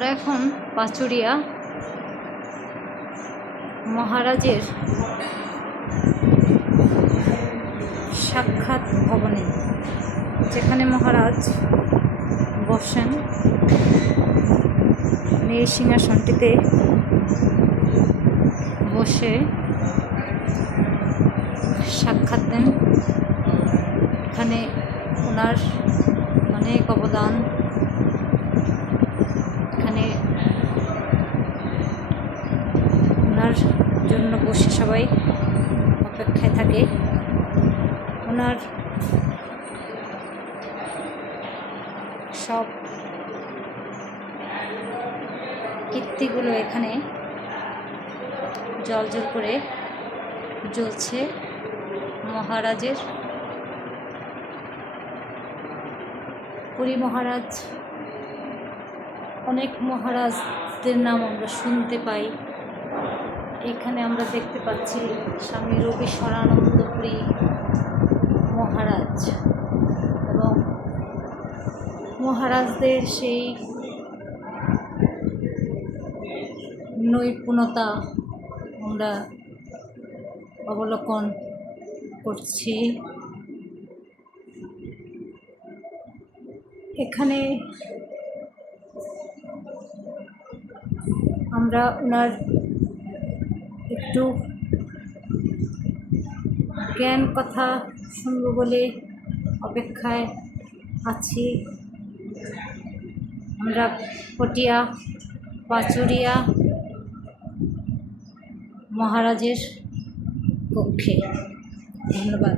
আমরা এখন পাচুরিয়া মহারাজের সাক্ষাৎ ভবনে, যেখানে মহারাজ বসেন। এই সিংহাসনটিতে বসে সাক্ষাৎ দেন। এখানে ওনার অনেক অবদান। এখানে ওনার জন্য বসে সবাই অপেক্ষায় থাকে। ওনার সব কীর্তিগুলো এখানে জ্বলজ্বল করে জ্বলছে। মহারাজের পুরী মহারাজ, অনেক মহারাজদের নাম আমরা শুনতে পাই। এখানে আমরা দেখতে পাচ্ছি স্বামী রবিশরানন্দ পুরী মহারাজ, এবং মহারাজদের সেই নৈপুণ্যতা আমরা অবলোকন করছি। এখানে আমরা ওনার একটু জ্ঞান কথা শুনব বলে অপেক্ষায় আছি। আমরা পটিয়া পাচুরিয়া মহারাজের কক্ষে। ধন্যবাদ।